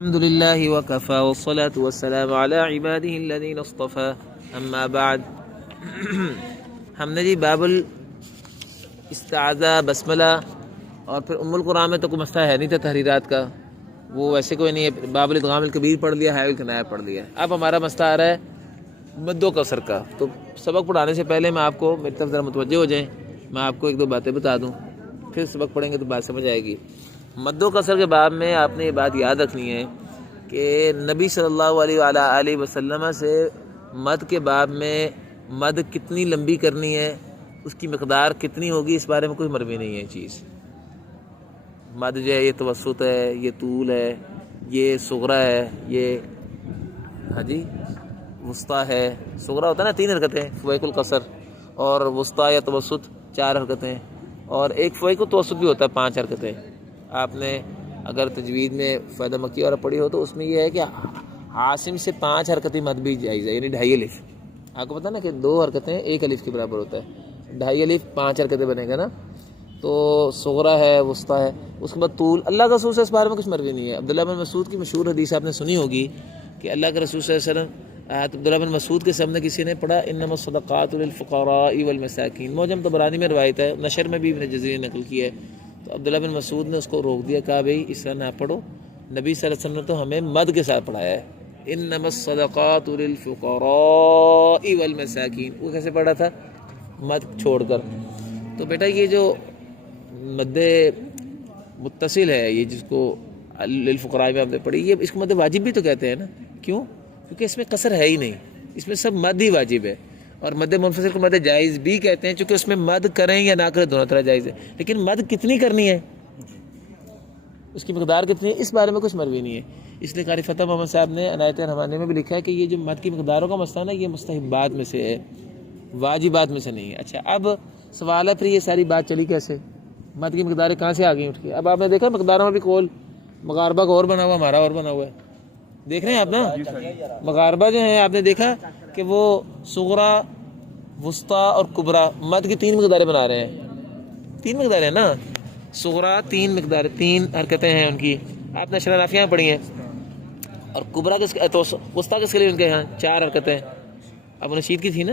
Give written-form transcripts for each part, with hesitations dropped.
الحمد لله وكفى والصلاة والسلام على عباده الذين اصطفى اما بعد ہم نے جی باب الاستعاذہ بسملہ اور پھر ام القرآن میں تو کوئی مسئلہ ہے نہیں تھا تحریرات کا، وہ ویسے کوئی نہیں ہے۔ باب الادغام الکبیر پڑھ لیا، حائل کنایہ پڑھ لیا۔ اب ہمارا مسئلہ آ رہا ہے مد و قصر کا۔ تو سبق پڑھانے سے پہلے میں آپ کو میری طرف ذرا متوجہ ہو جائیں، میں آپ کو ایک دو باتیں بتا دوں، پھر سبق پڑھیں گے تو بات سمجھ آئے گی۔ مد و قصر کے باب میں آپ نے یہ بات یاد رکھنی ہے کہ نبی صلی اللہ علیہ وآلہ وسلم سے مد کے باب میں مد کتنی لمبی کرنی ہے، اس کی مقدار کتنی ہوگی، اس بارے میں کوئی مروی نہیں ہے چیز۔ مد جو ہے یہ توسط ہے، یہ طول ہے، یہ صغرا ہے، یہ وسطیٰ ہے۔ صغرا ہوتا ہے نا 3 حرکتیں، فویق القصر، اور وسطیٰ یا توسط 4 حرکتیں، اور ایک فویق التوسط بھی ہوتا ہے 5 حرکتیں۔ آپ نے اگر تجوید میں فائدہ مکی اور پڑھی ہو تو اس میں یہ ہے کہ عاصم سے 5 حرکتیں مد بھی جائز ہے، یعنی 2.5 الف۔ آپ کو پتہ نا کہ 2 حرکتیں 1 الف کے برابر ہوتا ہے، 2.5 الف 5 حرکتیں بنے گا نا۔ تو صغرا ہے، وسطیٰ ہے، اس کے بعد طول۔ اللہ کا رسول سے اس بارے میں کچھ مروی نہیں ہے۔ عبداللہ بن مسعود کی مشہور حدیث آپ نے سنی ہوگی کہ اللہ کے رسول صلی اللہ علیہ وسلم، عبداللہ بن مسعود کے سامنے کسی نے پڑھا انما الصدقات للفقراء والمساکین، معجم طبرانی میں روایت ہے، نشر میں بھی ابن جزری نے نقل کی ہے۔ تو عبداللہ بن مسعود نے اس کو روک دیا، کہا بھئی اس طرح نہ پڑھو، نبی صلی اللہ علیہ وسلم نے تو ہمیں مد کے ساتھ پڑھایا ہے، انما الصدقات للفقراء والمساکین۔ وہ کیسے پڑھا تھا؟ مد چھوڑ کر۔ تو بیٹا یہ جو مد متصل ہے، یہ جس کو للفقراء میں آپ نے پڑھی، یہ اس کو مد واجب بھی تو کہتے ہیں نا۔ کیوں؟ کیونکہ اس میں قصر ہے ہی نہیں، اس میں سب مد ہی واجب ہے۔ اور مد منفصل کو مد جائز بھی کہتے ہیں، چونکہ اس میں مد کریں یا نہ کریں دونوں طرح جائز ہے۔ لیکن مد کتنی کرنی ہے، اس کی مقدار کتنی ہے، اس بارے میں کچھ مروی نہیں ہے۔ اس لیے قاری فتح محمد صاحب نے عنایت رحمانی میں بھی لکھا ہے کہ یہ جو مد کی مقداروں کا مسئلہ نا، یہ مستحبات میں سے ہے، واجبات میں سے نہیں ہے۔ اچھا، اب سوال ہے پھر یہ ساری بات چلی کیسے؟ مد کی مقداریں کہاں سے آ گئی اٹھ کے؟ اب آپ نے دیکھا مقداروں میں بھی قول مغاربہ کا اور بنا ہوا، ہمارا اور بنا ہوا ہے، دیکھ رہے ہیں آپ نا۔ مغاربہ جو ہے آپ نے دیکھا کہ وہ صغرا، وسطیٰ اور کبرا، مد کی 3 مقداریں بنا رہے ہیں۔ 3 مقداریں نا، صغرا 3 مقداریں، 3 حرکتیں ہیں ان کی، آپ نے شرح پڑھی ہیں۔ اور کبرا کس کے، تو وسطیٰ کس کے لیے ان کے یہاں 4 حرکتیں ابو نشید کی تھی نا۔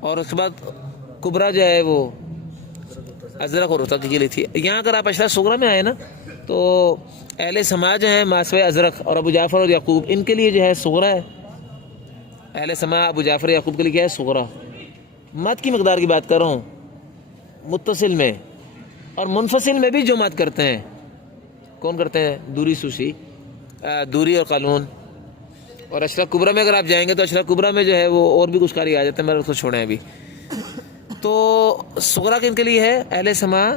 اور اس کے بعد کبرا جو ہے وہ ازرق اور رتق کے لیے تھی۔ یہاں اگر آپ اشرح صغرا میں آئے نا تو اہل سماع جو ہیں ماسوی ازرق اور ابو جعفر اور یعقوب، ان کے لیے جو ہے صغرا ہے۔ اہل سماع ابو جعفر یعقوب کے لیے کیا ہے؟ صغرا۔ مد کی مقدار کی بات کر رہا ہوں متصل میں، اور منفصل میں بھی جو مد کرتے ہیں کون کرتے ہیں؟ دوری، سوسی، دوری اور قانون۔ اور اشرح کبرا میں اگر آپ جائیں گے تو اشرح کبرا میں جو ہے وہ اور بھی کچھ قاری آ جاتے ہیں، میں اس کو چھوڑیں ابھی۔ تو صغرا کن کے لیے ہے؟ اہل سماع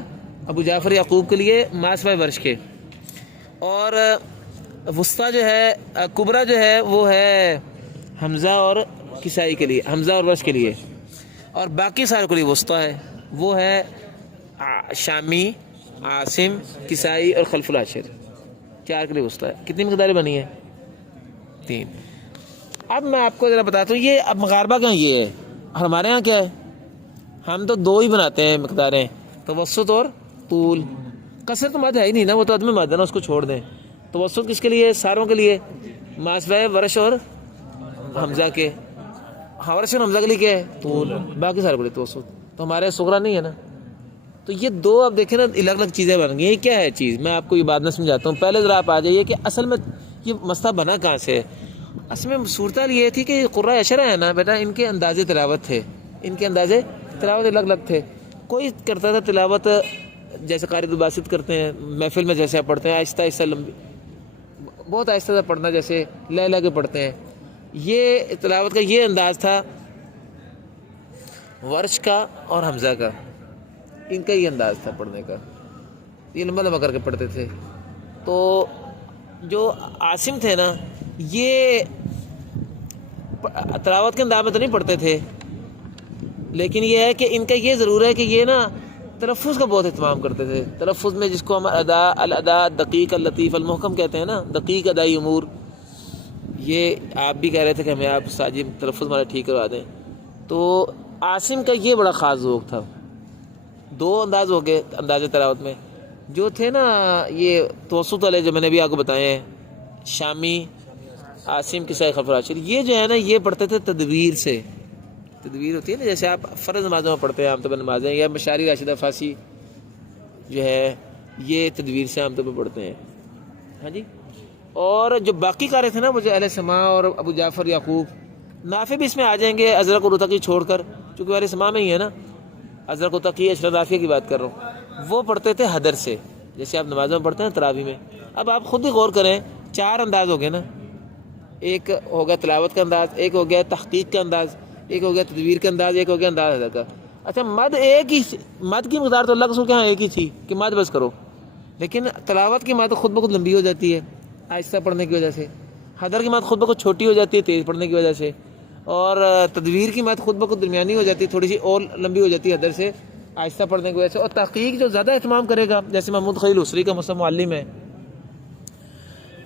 ابو جعفر یعقوب کے لیے، ماسوی ورش کے۔ اور وسطیٰ جو ہے، کبرا جو ہے وہ ہے حمزہ اور کسائی کے لیے، حمزہ اور ورش کے لیے۔ اور باقی سارے کے لیے وسطیٰ ہے، وہ ہے شامی، عاصم، کسائی اور خلف العاشر، 4 کے لیے وسطیٰ ہے۔ کتنی مقداریں بنی ہیں؟ 3۔ اب میں آپ کو ذرا بتاتا ہوں، یہ اب مغاربہ کا یہ ہے، ہمارے ہاں کیا ہے؟ ہم تو 2 ہی بناتے ہیں مقداریں، توسط اور طول۔ قصر تو مد ہے ہی نہیں نا، وہ تو عدم مد ہے نا، اس کو چھوڑ دیں۔ توسط کس کے لیے؟ ساروں کے لیے، ماسوی ورش اور حمزہ کے۔ ورش اور حمزہ کے لیے کیا ہے؟ طول۔ باقی ساروں کے لیے توسط۔ تو ہمارے صغرا نہیں ہے نا۔ تو یہ 2 اب دیکھیں نا الگ الگ چیزیں بن گئی۔ یہ کیا ہے چیز؟ میں آپ کو یہ بات میں سمجھاتا ہوں، پہلے ذرا آپ آ جائیے کہ اصل میں یہ مسئلہ بنا کہاں سے ہے۔ اصل میں صورتحال یہ تھی کہ قراء عشرہ ہے نا بیٹا، ان کے انداز تلاوت تھے، ان کے انداز تلاوت الگ الگ تھے۔ کوئی کرتا تھا تلاوت جیسے قاری الباسط کرتے ہیں محفل میں، جیسے آپ پڑھتے ہیں آہستہ آہستہ، لمبی بہت آہستہ سے پڑھنا، جیسے لے لے کے پڑھتے ہیں۔ یہ تلاوت کا یہ انداز تھا ورش کا اور حمزہ کا، ان کا یہ انداز تھا پڑھنے کا، یہ لمبا لمبا کر کے پڑھتے تھے۔ تو جو عاصم تھے نا، یہ تلاوت کے انداز میں تو نہیں پڑھتے تھے، لیکن یہ ہے کہ ان کا یہ ضرور ہے کہ یہ نا تلفظ کا بہت اہتمام کرتے تھے۔ تلفظ میں جس کو ہم الادا دقیق اللطیف المحکم کہتے ہیں نا، دقیق ادائی امور، یہ آپ بھی کہہ رہے تھے کہ ہمیں آپ ساجی تلفظ ہمارا ٹھیک کروا دیں۔ تو عاصم کا یہ بڑا خاص ذوق تھا۔ 2 انداز ہو گئے انداز تلاوت میں، جو تھے نا یہ توسط والے جو میں نے بھی آپ کو بتائے ہیں، شامی عاصم کسائی خلف العاشر، یہ جو ہے نا یہ پڑھتے تھے تدویر سے. تدویر ہوتی ہے نا جیسے آپ فرض نمازوں میں پڑھتے ہیں عام طور پر نمازیں، یا مشاری راشدہ فاسی جو ہے یہ تدویر سے عام طور پر پڑھتے ہیں. ہاں جی. اور جو باقی قاری تھے نا وہ جو اہل سماع اور ابو جعفر یعقوب، نافع بھی اس میں آ جائیں گے ازرق اور رتقی چھوڑ کر، چونکہ اہل سماع میں ہی ہے نا. ازرق رتقی اشرف نافع کی بات کر رہا ہوں. وہ پڑھتے تھے حدر سے، جیسے آپ نمازوں میں پڑھتے ہیں تراویح میں. اب آپ خود ہی غور کریں، 4 انداز ہو گئے نا. ایک ہو گیا تلاوت کا انداز، ایک ہو گیا تحقیق کا انداز، ایک ہو گیا تدویر کا انداز، ایک ہو گیا انداز حدر کا. اچھا مد ایک ہی، مد کی مقدار تو اللہ کے رسول کے ہاں ایک ہی تھی کہ مد بس کرو، لیکن تلاوت کی مد خود بخود لمبی ہو جاتی ہے آہستہ پڑھنے کی وجہ سے، حدر کی مد خود بخود چھوٹی ہو جاتی ہے تیز پڑھنے کی وجہ سے، اور تدویر کی مد خود بخود درمیانی ہو جاتی ہے، تھوڑی سی اور لمبی ہو جاتی ہے حدر سے آہستہ پڑھنے کی وجہ سے. اور تحقیق جو زیادہ اہتمام کرے گا، جیسے محمود خلیل حسری کا مسلم معلم ہے،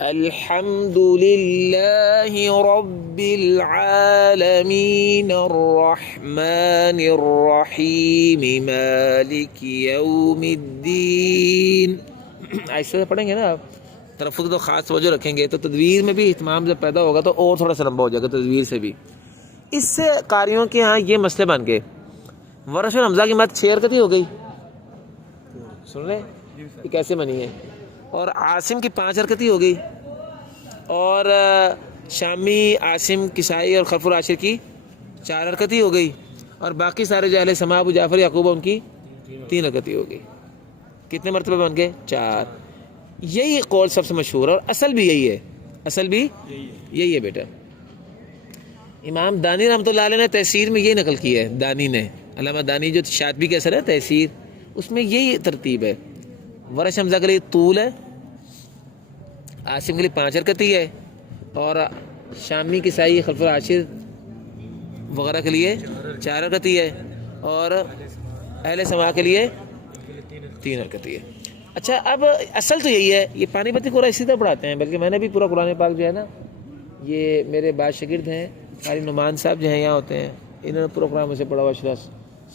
الحمد للہ رب العالمین الرحمن الرحیم مالک یوم الدین، ایسے پڑھیں گے نا آپ، تلفظ تو خاص توجہ رکھیں گے تو تدویر میں بھی اہتمام جب پیدا ہوگا تو اور تھوڑا سا لمبا ہو جائے گا تدویر سے بھی. اس سے قاریوں کے ہاں یہ مسئلے بن گئے. ورش اور حمزہ کی مد 6 حرکتیں ہو گئی، سن رہے یہ کیسے بنی ہے. اور عاصم کی 5 حرکتیں ہو گئی، اور شامی عاصم کسائی اور خلف العاشر کی 4 حرکتیں ہو گئی، اور باقی سارے جو اہل سماع ابو جعفر یعقوب ان کی 3 حرکتیں ہو گئی. کتنے مرتبہ بن گئے؟ 4. یہی قول سب سے مشہور ہے، اور اصل بھی یہی ہے، اصل بھی یہی ہے بیٹا. امام دانی رحمۃ اللہ علیہ نے تفسیر میں یہی نقل کی ہے. دانی نے، علامہ دانی جو شاطبی کے اثر ہے تفسیر، اس میں یہی ترتیب ہے. ورش حمزہ کے لیے طول ہے، عاصم کے لیے 5 حرکتیں ہے، اور شامی کسائی خلف العاشر وغیرہ کے لیے 4 حرکتیں ہے، اور اہل سماع کے لیے 3 حرکتیں ہے. اچھا اب اصل تو یہی ہے. یہ پانی پتی قرآن اسی طرح پڑھاتے ہیں، بلکہ میں نے بھی پورا قرآن پاک جو ہے نا، یہ میرے بعض شاگرد ہیں قاری نعمان صاحب جو ہیں یہاں ہوتے ہیں، انہوں نے پورا قرآن مجھ سے پڑھا ہوا اشراف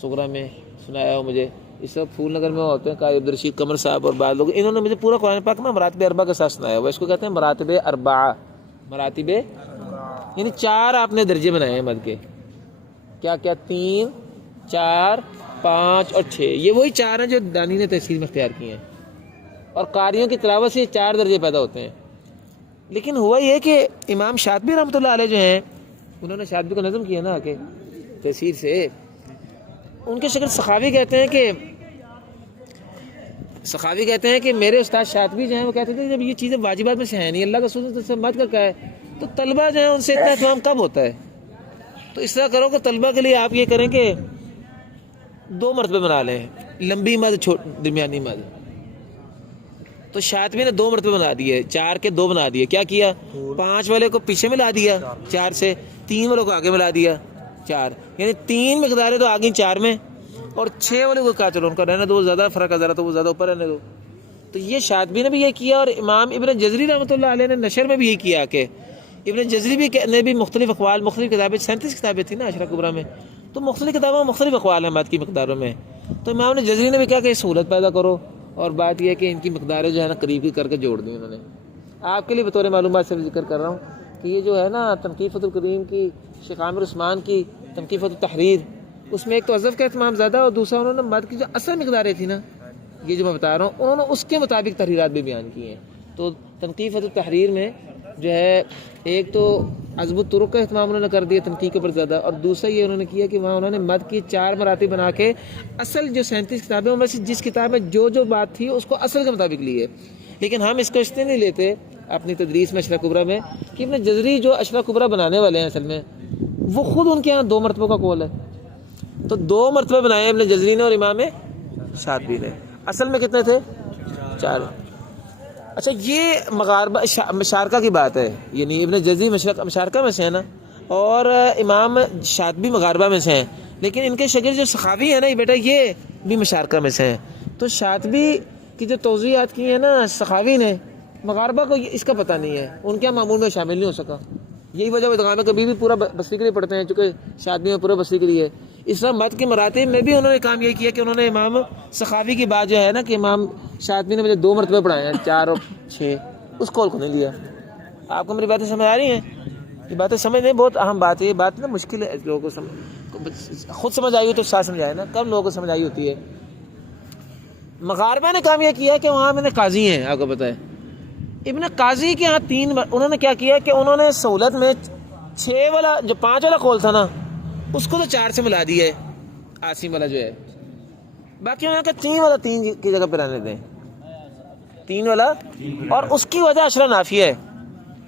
صغریٰ میں سنایا ہوا مجھے. اس وقت پھول نگر میں ہوتے ہیں قاری عبدالرشید قمر صاحب اور بعض لوگ، انہوں نے مجھے پورا قرآن پاک میں مراتب اربع کے ساتھ سنایا ہوا. اس کو کہتے ہیں مراتب اربعہ، مراتب یعنی 4 آپ نے درجے بنائے ہیں مد کے. کیا کیا؟ 3، 4، 5 اور 6. یہ وہی 4 ہیں جو دانی نے تفسیر میں اختیار کیے ہیں، اور قاریوں کی تلاوت سے 4 درجے پیدا ہوتے ہیں. لیکن ہوا یہ کہ امام شاطبی رحمۃ اللہ علیہ جو ہیں، انہوں نے شاطبی کو نظم کیا نا کہ تفسیر سے، ان کے شاگرد سخاوی کہتے ہیں کہ میرے استاد شاطبی جو ہیں وہ کہتے تھے جب یہ چیزیں واجبات میں سے ہیں نہیں، اللہ کا رسول سے مت کا کہا ہے، تو طلبہ جو ہیں ان سے اتنا اہتمام کب ہوتا ہے؟ تو اس طرح کرو کہ طلبہ کے لیے آپ یہ کریں کہ 2 مرتبے بنا لیں، لمبی مد درمیانی مد. تو شاطبی نے 2 مرتبے بنا دیے، 4 کے 2 بنا دیے. کیا کیا؟ 5 والے کو پیچھے ملا دیا 4 سے، 3 والے کو آگے ملا دیا 4، یعنی 3 مقداریں تو آگے 4 میں، اور 6 والے کو کہا چلو ان کا رہنے دو، زیادہ فرق ہے ذرا تو وہ زیادہ اوپر رہنے دو. تو یہ شاطبی نے بھی یہ کیا، اور امام ابن جزری رحمۃ اللہ علیہ نے نشر میں بھی یہ کیا کہ ابن جزری بھی نے بھی مختلف اقوال، مختلف کتابیں، 37 کتابیں تھیں نا اشرا کبریٰ میں، تو مختلف کتابوں میں مختلف اقوال ہیں مد کی مقداروں میں. تو امام نے جزری نے بھی کہا کہ سہولت پیدا کرو، اور بات یہ ہے کہ ان کی مقداریں جو ہے نا قریب کی کر کے جوڑ دی انہوں نے. آپ کے لیے بطور معلومات سے ذکر کر رہا ہوں کہ یہ جو ہے نا تنقیفۃ القریم کی، شیخ عامر عثمان کی تنقیفۃ التحریر، اس میں ایک تو حذف کا اہتمام زیادہ، اور دوسرا انہوں نے مد کی جو اصل مقداریں تھیں نا، یہ جو میں بتا رہا ہوں، انہوں نے اس کے مطابق تحریرات بھی بیان کی ہیں. تو تنقیفۃ التحریر میں جو ہے ایک تو عذب الطرق کا اہتمام انہوں نے کر دیا تنقیح کے پر زیادہ، اور دوسرا یہ انہوں نے کیا کہ وہاں انہوں نے مد کی 4 مراتب بنا کے اصل جو 37 کتابیں ان میں سے جس کتاب میں جو بات تھی اس کو اصل کے مطابق لی ہے. لیکن ہم اس کو اس لیے نہیں لیتے اپنی تدریس میں اشرا کبریٰ میں کہ ابن جزری جو اشرا کبریٰ بنانے والے ہیں اصل میں وہ خود ان کے یہاں 2 مرتبوں کا قول ہے. تو 2 مرتبے بنائے ابن جزری نے اور امام شاطبی نے. اصل میں کتنے تھے؟ 4. اچھا یہ مغاربہ مشارکہ کی بات ہے، یعنی ابن جزری مشارکہ میں سے ہے نا، اور امام شاطبی مغاربہ میں سے ہیں، لیکن ان کے شاگرد جو سخاوی ہیں نا یہ بیٹا یہ بھی مشارکہ میں سے ہیں. تو شاطبی کی جو توضیحات کی ہیں نا سخاوی نے، مغاربہ کو اس کا پتہ نہیں ہے، ان کے معمول میں شامل نہیں ہو سکا. یہی وجہ ادغام میں کبھی بھی پورا بصری کے لیے پڑھتے ہیں، چونکہ شاطبی میں پورا بصری کے لیے. اس طرح مد کے مراتب میں بھی انہوں نے کام یہ کیا کہ انہوں نے امام سخاوی کی بات جو ہے نا کہ امام شاطبی نے مجھے 2 مرتبے پڑھائے ہیں 4 اور 6، اس قول کو نہیں لیا. آپ کو میری باتیں سمجھ آ رہی ہیں؟ یہ باتیں سمجھنے بہت اہم بات ہے. یہ بات نا مشکل ہے لوگوں کو خود سمجھ آئی ہو تو ساتھ سمجھائے نا, کم لوگوں کو سمجھ آئی ہوتی ہے. مغاربہ نے کام یہ کیا کہ وہاں میں نے قاضی ہیں, آپ کو پتہ ہے ابن قاضی کے یہاں انہوں نے کیا کیا کہ انہوں نے سہولت میں 6 والا جو 5 والا قول تھا نا اس کو تو 4 سے ملا دیا ہے, عاصم والا جو ہے. باقی انہوں نے کہا 3 والا 3 کی جگہ پہ رہنے دیں, 3 والا. اور اس کی وجہ اشرا نافیہ ہے,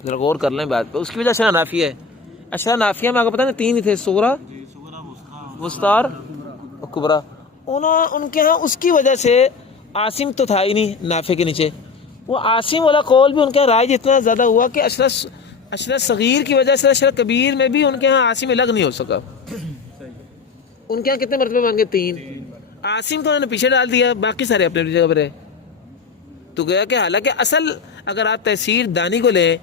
ذرا غور کر لیں بات پہ. اس کی وجہ اشرا نافیہ ہے. اشرا نافیہ میں آپ کو پتہ ہے 3 ہی تھے, صغرا, وسطی اور کبریٰ. ان کے ہاں اس کی وجہ سے عاصم تو تھا ہی نہیں نافع کے نیچے. وہ عاصم والا قول بھی ان کا رائج اتنا زیادہ ہوا کہ اشرا صغیر کی وجہ سے اشرا کبیر میں بھی ان کے ہاں عاصم الگ نہیں ہو سکا. ان کے ہاں کتنے مرتبے مانگے؟ 3. عاصم کو انہوں نے پیچھے ڈال دیا, باقی سارے اپنے جگہ پر رہے. تو گیا کہ حالانکہ اصل اگر آپ تحصیل دانی کو لیں,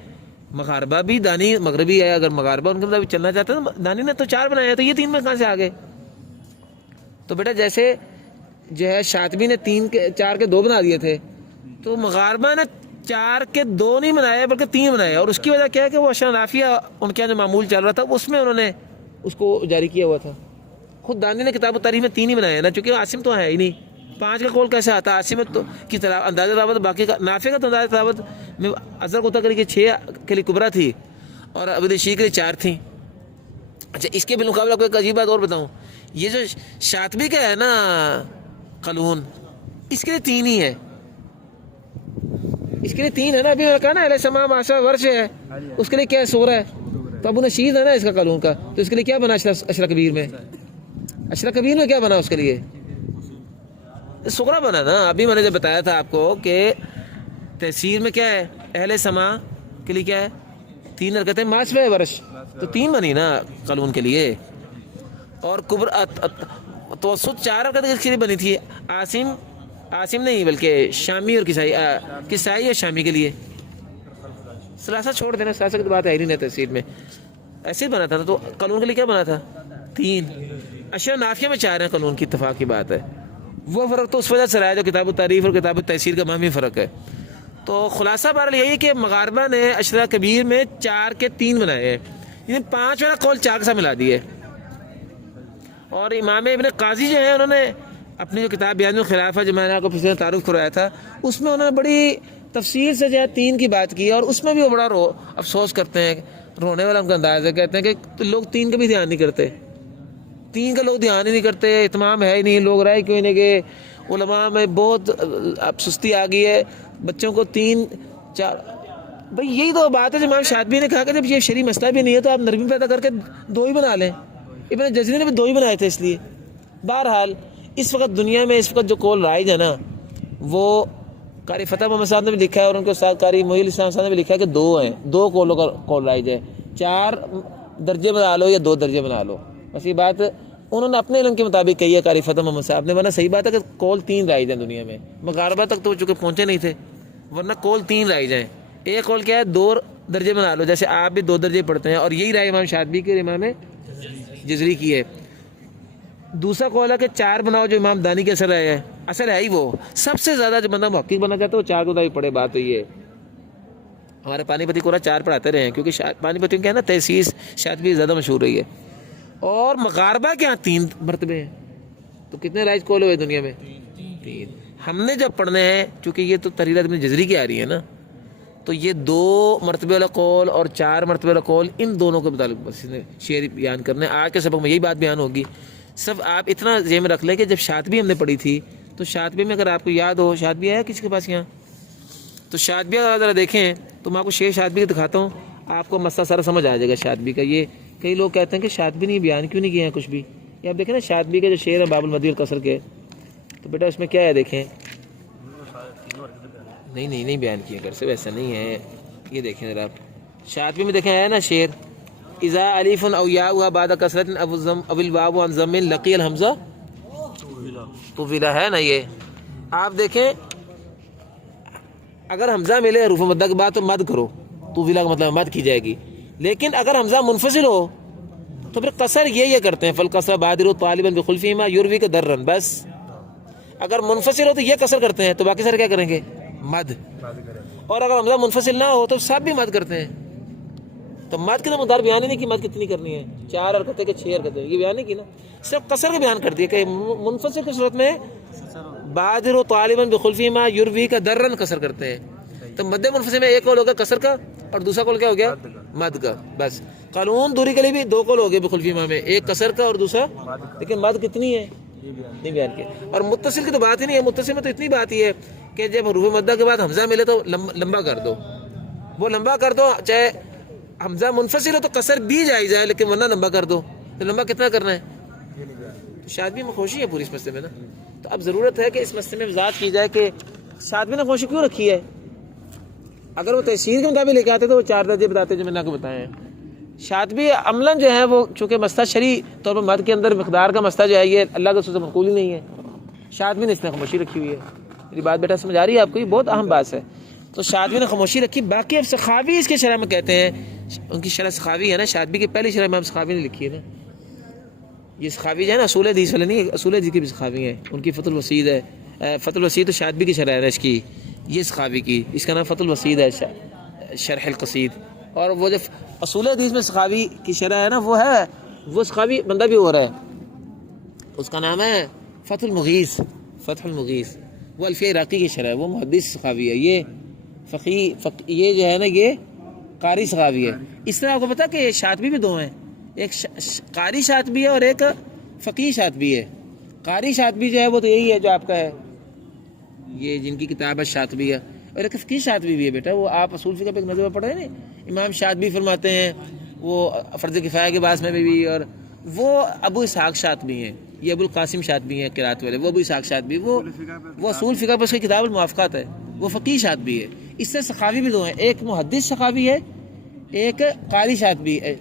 مغاربہ بھی دانی مغربی ہے, اگر مغاربہ ان کے مطابق چلنا چاہتا ہے تو دانی نے تو 4 بنایا, تو یہ 3 میں کہاں سے آ گئے؟ تو بیٹا جیسے جو ہے شاطبی نے 4 کے 2 بنا دیے تھے, تو مغاربہ نے 4 کے 2 نہیں بنایا بلکہ 3 بنایا. اور اس کی وجہ کیا ہے کہ وہ اشرا نافیہ ان کے جو معمول چل رہا تھا اس میں انہوں نے اس کو جاری کیا ہوا تھا. خود دانی نے کتاب التاریخ میں 3 ہی بنایا نا, چونکہ عاصم تو ہے ہی نہیں. 5 کا قول کیسے آتا؟ عاصم تو کی طرح اندازہ تلاوت, باقی کا نافع کا تو اندازہ تلاوت میں اظہر کو تک کہ 6 کے لیے کبریٰ تھی اور ابن شیخ کے لیے 4 تھیں. اچھا اس کے بالمقابلہ کوئی عجیب بات اور بتاؤں, یہ جو شاطبی کا ہے نا قانون, اس کے لیے 3 ہی ہے. اس کے لیے 3 ہے نا. ابھی میں نے کہا نا اہل سما معاشرہ ورش ہے, اس کے لیے کیا ہے؟ سورہ ہے. تو ابو نشید ہے نا اس کا قانون کا, تو اس کے لیے کیا بنا اشرا کبیر میں؟ اشرا کبیر میں کیا بنا اس کے لیے؟ سغرا بنا نا. ابھی میں نے جب بتایا تھا آپ کو کہ تحصیل میں کیا ہے, اہل سما کے لیے کیا ہے؟ 3 حرکتیں ماسوہ ورش, تو 3 بنی نا قانون کے لیے. اور توسط 4 حرکتیں کس کے لیے بنی تھی؟ عاصم نہیں بلکہ شامی اور کسائی اور شامی کے لیے. ثلاثہ چھوڑ دینا, ثلاثہ کی بات ہے ہی نہیں تحصیل میں, ایسے ہی بنا تھا. تو قانون کے لیے کیا بنا تھا؟ 3. اشرا نافیہ میں 4 ہیں, قانون کی اتفاق کی بات ہے. وہ فرق تو اس وجہ سے رہا ہے جو کتاب التاریخ اور کتاب التحصیل کا مہمی فرق ہے. تو خلاصہ بہرحال یہی ہے کہ مغاربہ نے اشرا کبیر میں 4 کے 3 بنائے ہیں, یعنی 5 والا قول 4 کے ساتھ ملا دیے. اور امام ابن قاضی جو ہے انہوں نے اپنی جو کتاب بیان الخلافہ جو میں نے آپ کو پچھلے تعارف کروایا تھا, اس میں انہوں نے بڑی تفصیل سے جو ہے 3 کی بات کی, اور اس میں بھی وہ بڑا افسوس کرتے ہیں, رونے والا ان کا انداز ہے. کہتے ہیں کہ لوگ 3 کا بھی دھیان نہیں کرتے, 3 کا لوگ دھیان ہی نہیں کرتے, اہتمام ہے ہی نہیں, لوگ رائے کیوں نہیں کہ علماء میں بہت اب سستی آ گئی ہے, بچوں کو 3 4. بھئی یہی تو بات ہے جو امام شاطبی نے کہا کہ جب یہ شرعی مسئلہ بھی نہیں ہے تو آپ نرمی پیدا کر کے 2 ہی بنا لیں. ابن جزری نے بھی 2 ہی بنائے تھے. اس لیے بہرحال اس وقت دنیا میں اس وقت جو قول رائج ہے نا, وہ قاری فتح محمد صاحب نے بھی لکھا ہے اور ان کے استاد قاری محی الاسلام صاحب نے بھی لکھا ہے کہ 2 ہیں, 2 قولوں کا قول رائج ہے. 4 درجے بنا لو یا 2 درجے بنا لو, بس یہ بات انہوں نے اپنے علم کے مطابق کہی ہے قاری فتح محمد صاحب نے. ورنہ صحیح بات ہے کہ قول 3 رائج ہیں دنیا میں, مغاربہ تک تو چونکہ پہنچے نہیں تھے, ورنہ قول 3 رائج ہیں. ایک قول کیا ہے 2 درجے بنا لو, جیسے آپ بھی 2 درجے پڑھتے ہیں, اور یہی رائے امام شاطبی کے امام جزری کی ہے. دوسرا قول ہے کہ 4 بناؤ, جو امام دانی کے اثر ہے, اثر ہے ہی وہ سب سے زیادہ جو بندہ محقق بننا چاہتا ہے وہ 4 کو پڑھے. بات تو یہ ہے, ہمارے پانی پتی کو 4 پڑھاتے رہے ہیں, کیونکہ پانی پتی کیا ہے نا تحصیل شاطبی زیادہ مشہور رہی ہے. اور مغاربہ کے یہاں 3 مرتبے ہیں, تو کتنے رائج قول ہوئے دنیا میں؟ 3. ہم نے جب پڑھنے ہیں, چونکہ یہ تو تحریرات ابن جزری کی آ رہی ہے نا, تو یہ 2 مرتبے والا قول اور 4 مرتبے والا قول, ان دونوں کے متعلق بس شعر بیان کرنے. آج کے سبق میں یہی بات بیان ہوگی. سب آپ اتنا ذہن میں رکھ لیں کہ جب شاطبی ہم نے پڑھی تھی, تو شاطبی میں اگر آپ کو یاد ہو, شاطبی ہے کسی کے پاس یہاں, تو شاطبی ذرا دیکھیں تو میں آپ کو شعر شاطبی کا دکھاتا ہوں, آپ کو مسئلہ سارا سمجھ آ جائے گا شاطبی کا. یہ کئی لوگ کہتے ہیں کہ شاطبی نے بیان کیوں نہیں کیا ہے کچھ بھی. یہ آپ دیکھیں نا شاطبی کے جو شعر ہیں باب المدی القصر کے, تو بیٹا اس میں کیا ہے دیکھیں. نہیں بیان کیے گھر سے, ویسا نہیں ہے. یہ دیکھیں ذرا آپ شاطبی میں دیکھیں, ہے نا شعر اذا الف او یاء بعد کسرۃ او الواو عن ضم لقی الحمزہ طویلہ, ہے نا. یہ آپ دیکھیں اگر حمزہ ملے حروف مدہ کے بعد تو مد کرو, طویلہ کا مطلب مد کی جائے گی. لیکن اگر حمزہ منفصل ہو تو پھر قصر یہ کرتے ہیں, فالقصر بادر طالبا بخلفهما یروی کا درن. بس اگر منفصل ہو تو یہ قصر کرتے ہیں, تو باقی سارے کیا کریں گے؟ مد. اور اگر حمزہ منفصل نہ ہو تو سب بھی مد کرتے ہیں. تو مد کا مقدار بیان ہی نہیں کہ مد کتنی کرنی ہے، 4 حرکتیں کہ 6 حرکتیں، یہ بیان نہیں کی نا، صرف قصر کا بیان کر دیا کہ منفصل کی صورت میں بادر و طالباً بخلفی ما یروی کا درن قصر کرتے ہیں، تو مد منفصل میں ایک قول ہوگا قصر کا اور دوسرا قول کیا ہو گیا مد کا، بس قانون دوری کے لیے بھی 2 قول ہو گئے بخلفی ما میں، ایک قصر کا اور دوسرا، لیکن مد کتنی ہے نہیں بیان کیا۔ اور متصل کی تو بات ہی نہیں ہے، متصل میں تو اتنی بات ہی ہے کہ جب حروف مدہ کے بعد حمزہ ملے تو لمبا کر دو، وہ لمبا کر دو، چاہے حمزہ منفصل ہو تو قصر بھی جائز ہے، لیکن ورنہ لمبا کر دو، تو لمبا کتنا کرنا ہے، تو شادبی میں خوشی ہے پوری اس مسئلے میں نا۔ تو اب ضرورت ہے کہ اس مسئلے میں وضاحت کی جائے کہ شادبی نے خوشی کیوں رکھی ہے۔ اگر وہ تحصیل کے مطابق لے کے آتے تو وہ 4 درجے بتاتے جو میں نے آپ کو بتائے ہیں۔ شاطبی عملاً جو ہے وہ چونکہ مسئلہ شرعی طور پر مد کے اندر مقدار کا مسئلہ جو ہے یہ اللہ کے رسول سے منقول ہی نہیں ہے، شاطبی نے اس میں خاموشی رکھی ہوئی ہے۔ میری بات بیٹا سمجھ آ رہی ہے آپ کو، یہ بہت اہم بات ہے۔ تو شاطبی نے خاموشی رکھی، باقی اب سخاوی اس کے شرح میں کہتے ہیں، ان کی شرح سخاوی ہے نا، شاطبی کی پہلی شرح امام سخاوی نے لکھی ہے نا، یہ سخاوی جو ہے نا اصول حدیث والے نہیں، اصول حدیث کی بھی سخاوی ہے، ان کی فتح الوسید ہے، فتح الوسید تو شاطبی کی شرح ہے اس کی، یہ سخاوی کی، اس کا نام فتح الوسید ہے، شرح القصید۔ اور وہ جو اصول حدیث میں سخاوی کی شرح ہے نا وہ ہے، وہ سخاوی بندہ بھی ہو رہا ہے، اس کا نام ہے فتح المغیث، فتح المغیث، وہ الفیہ عراقی کی شرح ہے، وہ محدث سخاوی ہے، یہ یہ جو ہے نا یہ قاری سخاوی ہے۔ اس طرح آپ کو پتا کہ شاطبی بھی 2 ہیں، ایک قاری شاطبی ہے اور ایک فقیہ شاطبی ہے۔ قاری شاطبی جو ہے وہ تو یہی ہے جو آپ کا ہے، یہ جن کی کتاب ہے شاطبی ہے، اور ایک فقیہ شاطبی بھی ہے بیٹا، وہ آپ اصول فقہ پہ ایک نظر پڑھ رہے ہیں نا، امام شاطبی فرماتے ہیں وہ فرض کفایہ کے باعث میں بھی، اور وہ ابو اسحاق شاطبی ہیں، یہ ابو القاسم شاطبی ہیں قرات والے، وہ ابو اسحاق شاطبی، وہ اصول فقہ پر اس کی کتاب الموافقات ہے، وہ فقیہ شاطبی ہے۔ اس سے سخاوی بھی 2 ہیں، ایک محدث سخاوی ہے، ایک قاری شاطبی ہے،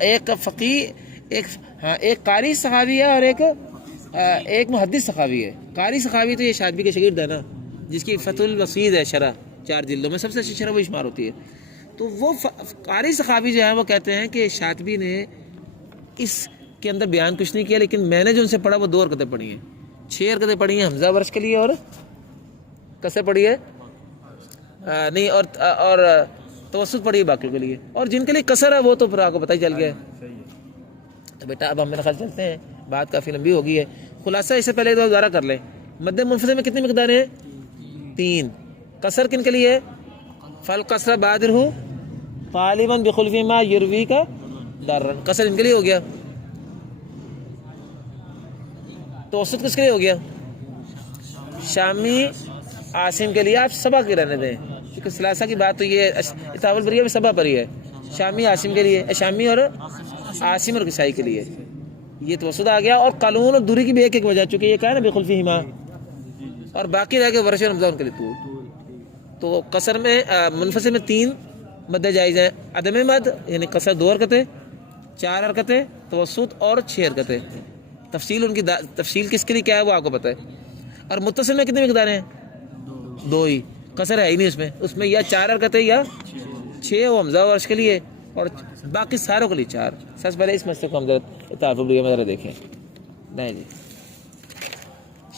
ایک فقیہ، ایک قاری سخاوی ہے اور ایک محدث سخاوی ہے۔ قاری سخاوی تو یہ شاطبی کے شاگرد ہے نا، جس کی فتح الوسید ہے شرح 4 جلدوں میں، سب سے اچھی شرح وہ شمار ہوتی ہے۔ تو وہ قاری سخاوی جو ہے وہ کہتے ہیں کہ شاطبی نے اس کے اندر بیان کچھ نہیں کیا، لیکن میں نے جو ان سے پڑھا وہ 2 حرکتیں پڑھی ہیں، 6 حرکتیں پڑھی ہیں حمزہ ورش کے لیے، اور کسر پڑھی ہے نہیں، اور توسط پڑھی ہے باقی کے لیے، اور جن کے لیے کسر ہے وہ تو پھر آپ کو پتہ ہی چل گیا ہے۔ تو بیٹا اب ہم میرا خیال چلتے ہیں، بات کافی لمبی ہو گئی ہے، خلاصہ اس سے پہلے دوبارہ کر لیں، مد منفصل میں کتنی مقداریں ہیں 3، قصر کن کے لیے فالقصر بادر ہو طالباً بخلفی ما یروی کا درن، قصر ان کے لیے ہو گیا، توسط کس کے لیے ہو گیا شامی عاصم کے لیے، آپ سبا کے رہنے دیں کیونکہ ثلاثہ کی بات تو یہ اتحاف البریہ میں سبا پر ہی ہے، شامی عاصم کے لیے، شامی اور عاصم اور کسائی کے لیے یہ توسط آ گیا، اور قانون اور دوری کی بھی ایک وجہ، چونکہ یہ کہا ہے نا بخلفی ما، اور باقی رہ گئے ورش اور حمزہ ان کے لیے تو قصر میں منفصل میں 3 مد جائز ہیں، عدم مد یعنی قصر 2 حرکتیں، 4 حرکتیں، توسط اور 6 حرکتیں، تفصیل ان کی تفصیل کس کے لیے کیا ہے وہ آپ کو پتہ ہے۔ اور متصل میں کتنی مقدار ہیں 2 ہی، قصر ہے ہی نہیں اس میں یا 4 حرکتیں یا 6، وہ حمزہ ورش کے لیے اور باقی ساروں کے لیے 4۔ سب سے پہلے اس مسئلے کو ہم اتحاف البریہ میں ذرا دیکھیں، نہیں جی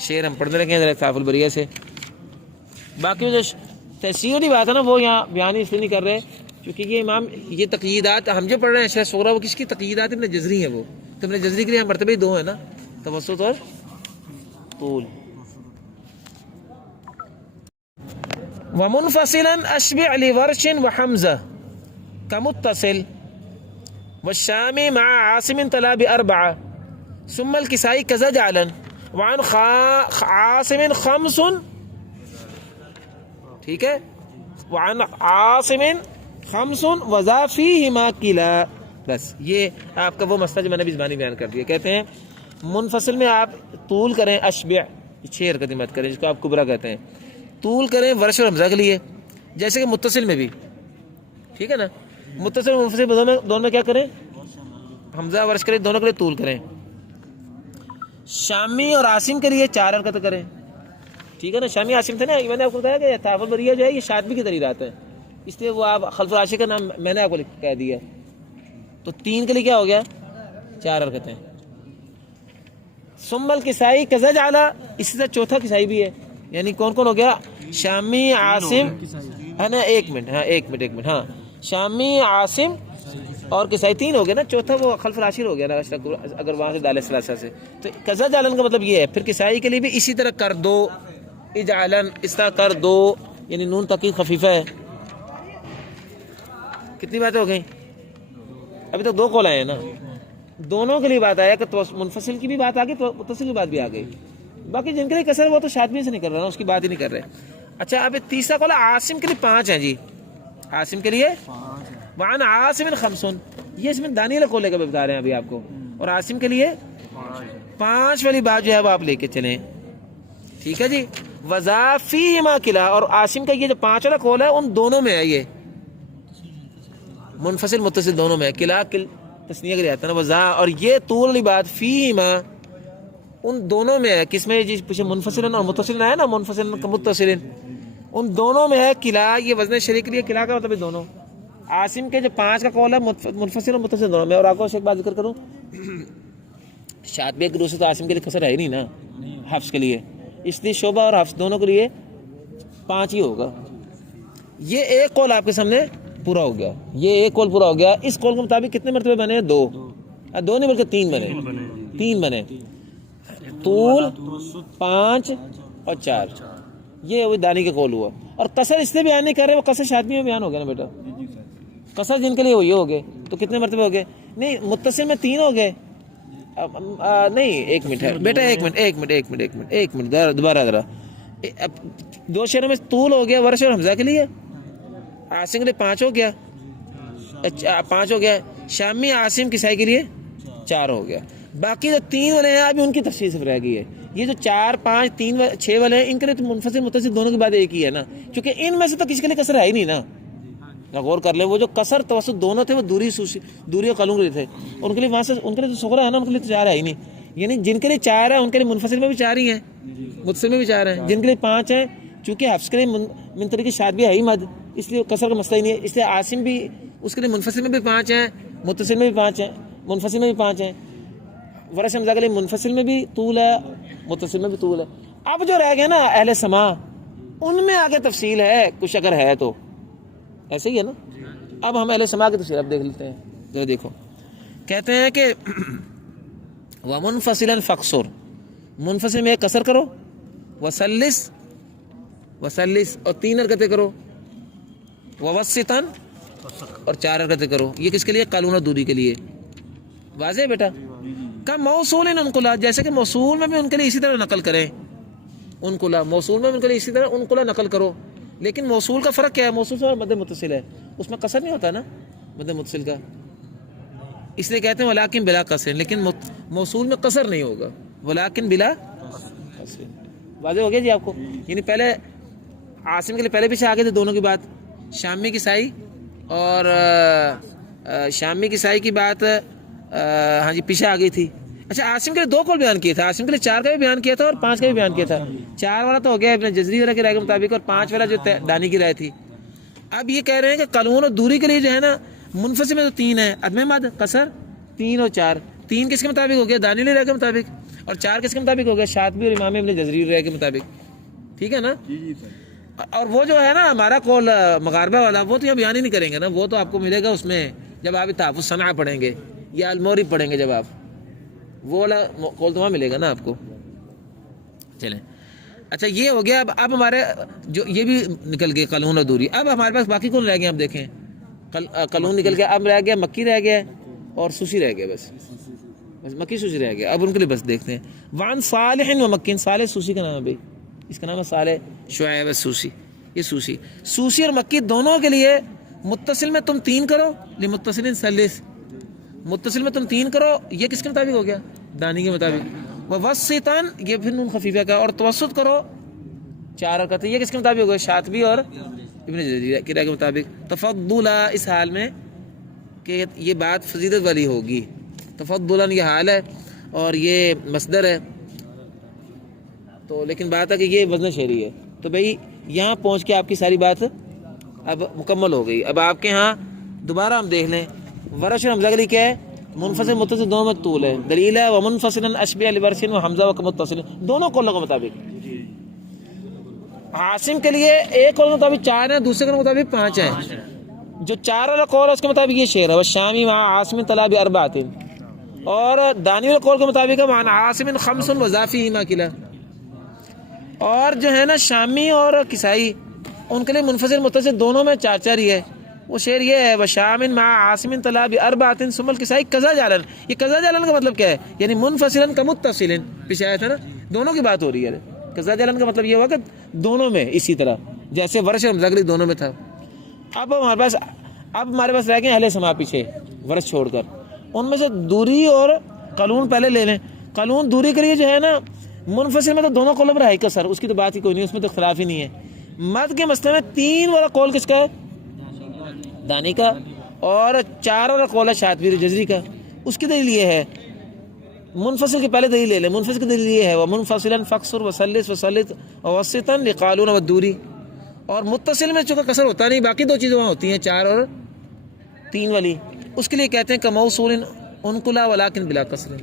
شعر ہم پڑھنے لگے ہیں ذرا اتحاف البریہ سے، باقی جو تحصیلی بات ہے نا وہ یہاں بیان اس لیے نہیں کر رہے کیونکہ یہ امام یہ تقییدات ہم جو پڑھ رہے ہیں شرح صغریٰ وہ کس کی تقییدات ابن جزری ہیں، وہ تو ابن جزری کے لیے مرتبہ 2 ہیں نا، توسط اور طول۔ ومنفصلا اشبع لورش وحمزة كمتصل والشامي مع عاصم تلا ب4 ثم الكسائي كذا جعلا وعن عاصم 5، ٹھیک ہے، وعن عاصم 5 وذا فيهما كلا، بس یہ آپ کا وہ مسئلہ جو میں نے بھی زبانی بیان کر دیا۔ کہتے ہیں منفصل میں آپ طول کریں، اشبع 6 حرکتیں مت کریں جس کو آپ کبرا کہتے ہیں، طول کریں ورش اور حمزہ کے لیے، جیسے کہ متصل میں بھی، ٹھیک ہے نا، متصل اور منفصل دونوں میں کیا کریں، حمزہ ورش کریں، دونوں کے لیے طول کریں۔ شامی اور عاصم کے لیے 4 حرکتیں کریں، ٹھیک ہے نا، شامی عاصم تھے نا، میں نے آپ کو بتایا کہ اتحاف البریہ جو ہے یہ شاطبی کی تحریرات ہے، اس لیے وہ آپ خلف العاشق کا نام میں نے آپ کو کہہ دیا، تو 3 کے لیے کیا ہو گیا 4 حرکتیں۔ ثم الکسائی کذا جعل، اسی طرح چوتھا کسائی بھی ہے، یعنی کون کون ہو گیا شامی عاصم، ہے نا، ایک منٹ ہاں شامی، عاصم اور کسائی 3 ہو گئے نا، چوتھا وہ خلف العاشر ہو گیا نا اگر وہاں سے ڈالے ثلاثہ سے. تو قضا جالن کا مطلب یہ ہے. پھر کسائی کے لیے بھی اسی طرح کر دو، اجعلن اس طرح کر دو، یعنی نون تقید خفیفہ ہے. کتنی باتیں ہو گئیں؟ ابھی تک 2 قول آئے ہیں نا. دونوں کے لیے بات آیا کہ منفصل کی بھی بات آ گئی، تو متصل کی بات بھی آ گئی. باقی جن کے لیے کسر وہ تو شاطبی سے نہیں کر رہا نا، اس کی بات ہی نہیں کر رہے. اچھا اب تیسرا قول عاصم کے لیے 5 ہیں جی. عاصم کے لیے وعن عاصم 5، یہ اس میں دانی والا قول لے کے بتا رہے ہیں ابھی آپ کو. اور عاصم کے لیے 5 والی بات جو ہے وہ آپ لے کے چلیں. ٹھیک ہے جی. وذا فیہما کلا، اور عاصم کا یہ جو 5 والا قول ہے ان دونوں میں ہے، یہ منفصل متصل دونوں میں ہے. کلا کل تسنیہ کے لیے آتا ہے نا وذا، اور یہ طول والی بات فیہما ان دونوں میں ہے. کس میں جی؟ پیچھے منفصل اور متصل ہے نا، منفصل متصل ان دونوں میں ہے. کلا یہ وزن شریک کے لیے کلا کا مطلب دونوں. عاصم کے جو 5 کا قول ہے منفصل اور متصل دونوں میں. اور آپ کو ایک بات ذکر کروں، شاطبی کے دوسرے تو عاصم کے لیے کسر ہے ہی نہیں نا حفص کے لیے، اس لیے شعبہ اور حفص دونوں کے لیے 5 ہی ہوگا. یہ ایک قول آپ کے سامنے پورا ہو گیا. یہ ایک قول پورا ہو گیا. اس قول کے مطابق کتنے مرتبے بنے؟ 2 نہیں بلکہ 3 بنے. 3 بنے. طول 5 اور 4، یہ وہ دانی کے قول ہوا. اور قصر اس لیے بیان نہیں کر رہے، وہ قصر شاطبی میں بیان ہو گیا نا بیٹا. قصر جن کے لیے وہ یہ ہو گئے، تو کتنے مرتبے ہو گئے؟ نہیں متصل میں 3 ہو گئے. نہیں ایک منٹ ہے بیٹا، ایک منٹ دوبارہ ذرا. 2 شعروں میں طول ہو گیا ورش اور حمزہ کے لیے، عاصم کے لیے 5 ہو گیا. 5 ہو گیا. شامی عاصم کسائی کے لیے 4 ہو گیا. باقی جو 3 والے ہیں ابھی ان کی تفصیل صرف رہ گئی ہے. یہ جو 4 5 3 6 والے ہیں ان کے لیے تو منفصل متصل دونوں کی بات ایک ہی ہے نا، کیونکہ ان میں سے تو کسی کے لیے کسر ہے ہی نہیں نا. غور کر لیں، وہ جو کسر توسط دونوں تھے وہ دوری اور قلم کے لیے تھے. ان کے لیے وہاں سے ان کے لیے تو سغرا ہے نا، ان کے لیے تو 4 ہے ہی نہیں. یعنی جن کے لیے 4 ہے ان کے لیے منفصل میں بھی 4 ہی ہیں، متصل میں بھی 4 ہیں. جن کے لیے 5 ہیں، چونکہ حفص کے لیے من طریقے شاطبی ہے ہی مد، اس لیے کسر کا مسئلہ ہی نہیں ہے. اس لیے عاصم بھی اس کے لیے منفصل میں بھی 5 ہیں، متصل میں بھی 5 ہیں، منفصل میں بھی 5 ہیں. ورش حمزہ کے لیے منفصل میں بھی طول ہے، متصل میں بھی طول ہے. اب جو رہ گئے نا اہل سما، ان میں آگے تفصیل ہے کچھ اگر ہے تو، ایسے ہی ہے نا. اب ہم اہل سما کی تفصیل اب دیکھ لیتے ہیں. جو دیکھو کہتے ہیں کہ وَمُنْفَصِلًا فَقْصُرْ، منفصل میں ایک قصر کرو، وَسَلِّس اور 3 حرکتیں کرو، وَوَسِّطًا اور 4 حرکتیں کرو. یہ کس کے لیے؟ قالون دوری کے لیے. واضح ہے بیٹا. کا موصول انقلا، جیسے کہ موصول میں بھی ان کے لیے اسی طرح نقل کریں. انقلا موصول میں ان کے لیے اسی طرح انقلا نقل کرو. لیکن موصول کا فرق کیا ہے؟ موصول سے مد متصل ہے، اس میں قصر نہیں ہوتا نا مد متصل کا، اس لیے کہتے ہیں ولیکن بلا قصر. لیکن موصول میں قصر نہیں ہوگا، ولیکن بلا قصر. واضح ہو گیا جی آپ کو. یعنی پہلے عاصم کے لیے پہلے پیچھے آگے تھے دونوں کی بات، شامی کسائی اور شامی کسائی کی بات ہاں جی پیچھے آ گئی تھی. اچھا عاصم کے لیے 2 قول بیان کیے تھے. عاصم کے لیے 4 کا بھی بیان کیا تھا اور 5 کا بھی بیان کیا تھا. 4 والا تو ہو گیا ابن جزری وغیرہ کی رائے کے مطابق، اور 5 والا جو دانی کی رائے تھی. اب یہ کہہ رہے ہیں کہ قلون اور دوری کے لیے جو ہے نا منفصل میں تو 3 ہے، عدم مد قصر 3 اور 4. 3 کس کے مطابق ہو گیا؟ دانی کی رائے کے مطابق. اور 4 کس کے مطابق ہو گیا؟ شاطبی اور امام ابن جزری رائے کے مطابق. ٹھیک ہے نا. اور وہ جو ہے نا ہمارا قول مغاربہ والا، وہ تو یہ بیان ہی نہیں کریں گے نا. وہ تو آپ کو ملے گا اس میں جب آپ تحفظ صنع پڑھیں گے یا الموری پڑھیں گے، جب آپ وہ والا قول تو وہاں ملے گا نا آپ کو. چلیں اچھا یہ ہو گیا. اب ہمارے جو یہ بھی نکل گئے قلون اور دوری. اب ہمارے پاس باقی کون رہ گئے؟ آپ دیکھیں قلون نکل گیا، اب رہ گیا مکی رہ گیا اور سوسی رہ گیا. بس مکی سوسی رہ گیا. اب ان کے لیے بس دیکھتے ہیں. وعن صالح و مکین، صالح سوسی کا نام ہے بھائی، اس کا نام ہے صالح شعیب سوسی. یہ سوسی اور مکی دونوں کے لیے متصل میں تم 3 کرو، لمتصل ثلث، متصل میں تم 3 کرو. یہ کس کے مطابق ہو گیا؟ دانی کے مطابق. ووسطاً یہ پھر نون خفیفہ کا، اور توسط کرو 4 حرکتیں. یہ کس کے مطابق ہو گیا؟ شاطبی اور ابن جزری کی رائے کے مطابق. تفضلا اس حال میں کہ یہ بات فضیلت والی ہوگی. تفضلا یہ حال ہے اور یہ مصدر ہے. تو لیکن بات ہے کہ یہ وزن شعری ہے. تو بھائی یہاں پہنچ کے آپ کی ساری بات اب مکمل ہو گئی. اب آپ کے ہاں دوبارہ ہم دیکھ لیں. ورش اور حمزہ کے لیے کیا ہے؟ منفصل متصل دونوں میں طول ہے. دلیل ہے ومنفصلا اشبیہ لورش و حمزہ و متصل، دونوں قولوں کے مطابق. عاصم کے لیے ایک قول کے مطابق 4 ہیں، دوسرے کے مطابق 5 ہیں. جو 4 والا قول ہے اس کے مطابق یہ شعر ہے، والشامی مع عاصم طلا باربعۃ، اور دانی والے قول کے مطابق ہے وعن عاصم خمس وضافیہما کلا، اور جو ہے نا شامی اور کسائی ان کے لیے منفصل متصل دونوں میں 4 ہی ہے۔ وہ شعر یہ ہے وشام مع عاصم طلا باربعۃ ثم الکسائی قضا جالن، یہ قضا جالن کا مطلب کیا ہے؟ یعنی منفصلا کا متصلا، پیچھے آیا تھا نا دونوں کی بات ہو رہی ہے۔ قضا جالن کا مطلب یہ ہوا کہ دونوں میں اسی طرح جیسے ورش اور مزاغلی دونوں میں تھا۔ اب ہمارے پاس رہ گئے اہل سما پیچھے ورش چھوڑ کر، ان میں سے دوری اور قلون پہلے لے لیں۔ قلون دوری کے لیے جو ہے نا منفصل میں تو دونوں قول پر ہے قصر، اس کی تو بات ہی کوئی نہیں، اس میں تو اختلاف ہی نہیں ہے۔ مد کے مسئلے میں 3 والا قول کس کا ہے؟ دانی کا، اور 4 والا قول ہے شاطبی جزری کا۔ اس کی دلیل یہ ہے، منفصل کے پہلے دلیل لے لیں، منفصل کی دلیل یہ ہے ومنفصلا فاقصر وسلس وسلط ووسطا لقالون والدوری، اور متصل میں چونکہ قصر ہوتا نہیں، باقی 2 چیزیں وہاں ہوتی ہیں 4 اور 3 والی، اس کے لیے کہتے ہیں کہ موصول انقلا ولکن بلا قصر،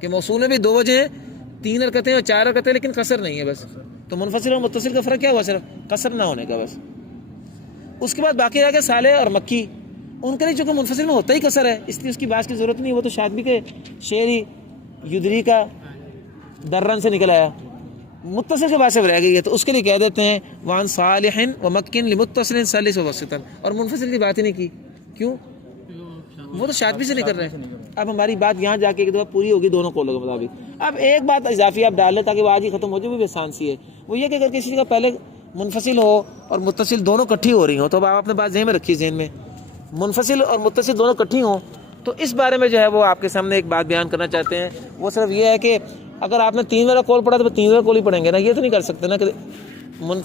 کہ موصول میں بھی 2 وجہ ہیں، 3 حرکتیں اور 4 حرکتیں لیکن قصر نہیں ہے بس۔ تو منفصل اور متصل کا فرق کیا ہوا؟ صرف قصر نہ ہونے کا بس۔ اس کے بعد باقی رہ گیا صالح اور مکی، ان کے لیے چونکہ منفصل میں ہوتا ہی قصر ہے اس لیے اس کی بات کی ضرورت نہیں، وہ تو شاطبی کے شعری یدری کا درن سے نکل آیا، متصل کے بعد سے رہ گئی ہے، تو اس کے لیے کہہ دیتے ہیں وان صالح و مکن لمتصل سلس و وسطا، اور منفصل کی بات ہی نہیں کی، کیوں؟ وہ تو شاطبی سے نکل رہے ہیں۔ اب ہماری بات یہاں جا کے ایک دفعہ پوری ہوگی دونوں قولوں کے مطابق۔ اب ایک بات اضافی آپ ڈال لیں تاکہ وہ آج ہی ختم ہو جائے، وہ بھی آسان سی ہے، وہ یہ کہ اگر کسی کا پہلے منفصل ہو اور متصل دونوں کٹھی ہو رہی ہوں، تو اب آپ اپنے بات ذہن میں رکھیے، ذہن میں منفصل اور متصل دونوں کٹھی ہوں، تو اس بارے میں جو ہے وہ آپ کے سامنے ایک بات بیان کرنا چاہتے ہیں۔ وہ صرف یہ ہے کہ اگر آپ نے 3 والا قول پڑھا تو 3 والا قول ہی پڑھیں گے نا، یہ تو نہیں کر سکتے نا کہ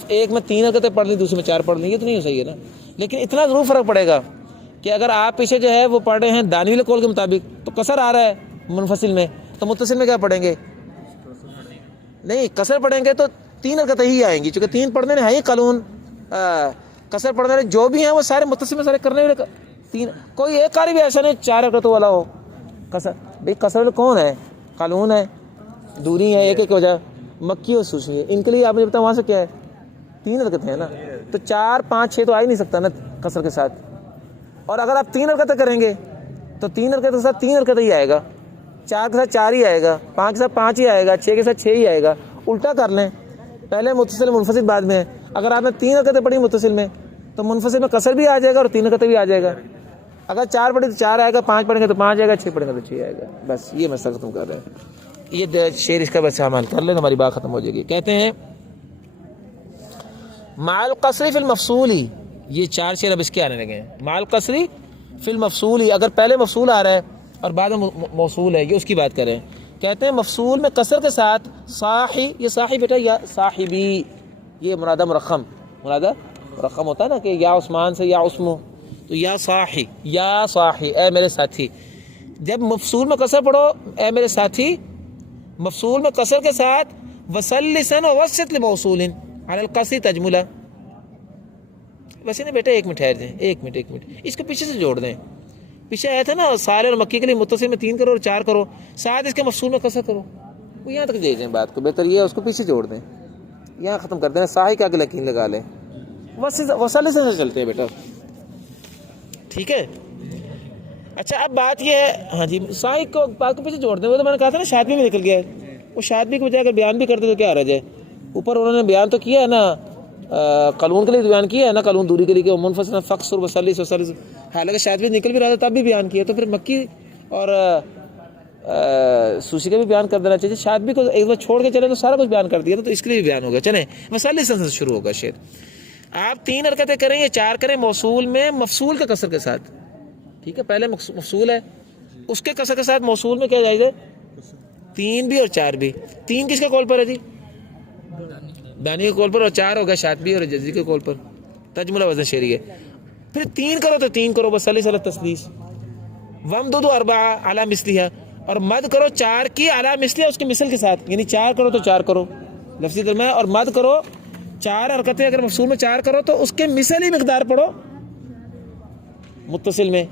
ایک میں 3 حرکتیں پڑھ لی دوسرے میں 4 پڑھ لی، یہ تو نہیں صحیح ہے نا۔ لیکن اتنا ضرور فرق پڑے گا کہ اگر آپ پیچھے جو ہے وہ پڑھ رہے ہیں دانی والے قول کے مطابق تو قصر آ رہا ہے منفصل میں، تو متصل میں کیا پڑھیں گے؟ نہیں، قصر پڑھیں گے تو 3 حرکتیں ہی آئیں گی، چونکہ 3 پڑھنے ہیں ہی قانون، قصر پڑھنے والے جو بھی ہیں وہ سارے متصل میں سارے کرنے والے 3، کوئی ایک قاری بھی ایسا نہیں 4 حرکتوں والا ہو قصر۔ بھائی قصر والے کون ہے؟ قانون ہے، دوری ہے، ایک وجہ مکی اور سوسی ہے، ان کے لیے آپ نے بتایا وہاں سے کیا ہے؟ 3 حرکتیں ہیں نا، تو 4 5 6 تو آ ہی نہیں سکتا نا قصر کے ساتھ، اور اگر آپ 3 حرکتیں کریں گے تو 3 حرکتوں کے ساتھ 3 حرکتیں ہی آئے گا، 4 کے ساتھ 4 ہی آئے گا، 5 کے ساتھ 5 ہی آئے گا، 6 کے ساتھ 6 ہی آئے گا۔ الٹا کر لیں، پہلے متصل منفصل بعد میں، اگر آپ نے 3 حرکتیں پڑھی متصل میں تو منفصل میں قصر بھی آ جائے گا اور 3 حرکتیں بھی آ جائے گا، اگر 4 پڑھی تو 4 آئے گا، 5 پڑھیں گے تو 5 آئے گا، 6 پڑھیں گے تو 6 آئے گا۔ بس یہ مسئلہ ختم کر رہے ہیں، یہ شعر اس کا بس عمل کر لیں، ہماری بات ختم ہو جائے گی۔ کہتے ہیں مع القصر فی المفصول، یہ 4 شعر اب اس کے آنے لگے ہیں۔ مع القصر فی المفصول، اگر پہلے مفصول آ رہا ہے اور بعد میں موصول ہے، یہ اس کی بات کریں۔ کہتے ہیں مفصول میں قصر کے ساتھ صاحی، یہ صاحی بیٹا یا صاحبی، یہ مرادہ مرقم، مرادہ مرقم ہوتا ہے نا کہ یا عثمان سے یا عثمو، تو یا صاحی اے میرے ساتھی۔ جب مفصول میں قصر پڑھو اے میرے ساتھی، مفصول میں قصر کے ساتھ وسلسن ووسط لموصول علی القصر تجملہ، ویسے نہیں بیٹا ایک منٹ ٹھہر جائیں، ایک منٹ اس کو پیچھے سے جوڑ دیں، پیچھے آیا تھا نا صالح اور مکی کے لیے متصل میں 3 کرو اور 4 کرو، ساتھ اس کے مفصول میں قصر کرو، وہ یہاں تک دے دیں بات کو، بہتر یہ ہے اس کو پیچھے جوڑ دیں، یہاں ختم کر دیں، صاحی کا لکین لگا لیں، وسلسن سے چلتے ہیں بیٹا، ٹھیک ہے۔ اچھا اب بات یہ ہے، ہاں جی صاحب کو بات کو پیچھے جوڑ دیں، وہ تو میں نے کہا تھا نا شاطبی میں نکل گیا ہے، وہ شاطبی کے بجائے اگر بیان بھی کرتے تو کیا حرج ہے؟ اوپر انہوں نے بیان تو کیا ہے نا، قانون کے لیے بیان کیا ہے نا، قانون دوری کے لیے کہ منفصل فقص اور وسلس، حالانکہ شاطبی نکل بھی رہا تھا تب بھی بیان کیا، تو پھر مکی اور سوسی کا بھی بیان کر دینا چاہیے، شاطبی کو ایک بار چھوڑ کے چلے تو سارا کچھ بیان کر دیا، تو اس کے لیے بھی بیان ہوگا۔ چلیں وسلس سے شروع ہوگا شعر، آپ 3 حرکتیں کریں یا 4 کریں موصول میں مفصول کے قصر کے ساتھ، ٹھیک ہے، پہلے مفصول ہے اس کے قصر کے ساتھ موصول میں کیا جائز ہے؟ 3 بھی اور 4 بھی۔ 3 کس کے قول پر ہے جی؟ دانی کے قول پر، اور 4 ہو گیا شاطبی اور جزری کے قول پر، تجملہ وزن شعری ہے۔ پھر 3 کرو تو 3 کرو، وسلس علی التثلیث، وامدد 4 علی مثلھا، اور مد کرو 4 کی علی مثلھا، اس کے مثل کے ساتھ، یعنی 4 کرو تو 4 کرو لفظی درمیان، اور مد کرو 4 حرکتیں اگر مفصول میں 4 کرو تو اس کے مثل ہی مقدار پڑھو متصل میں،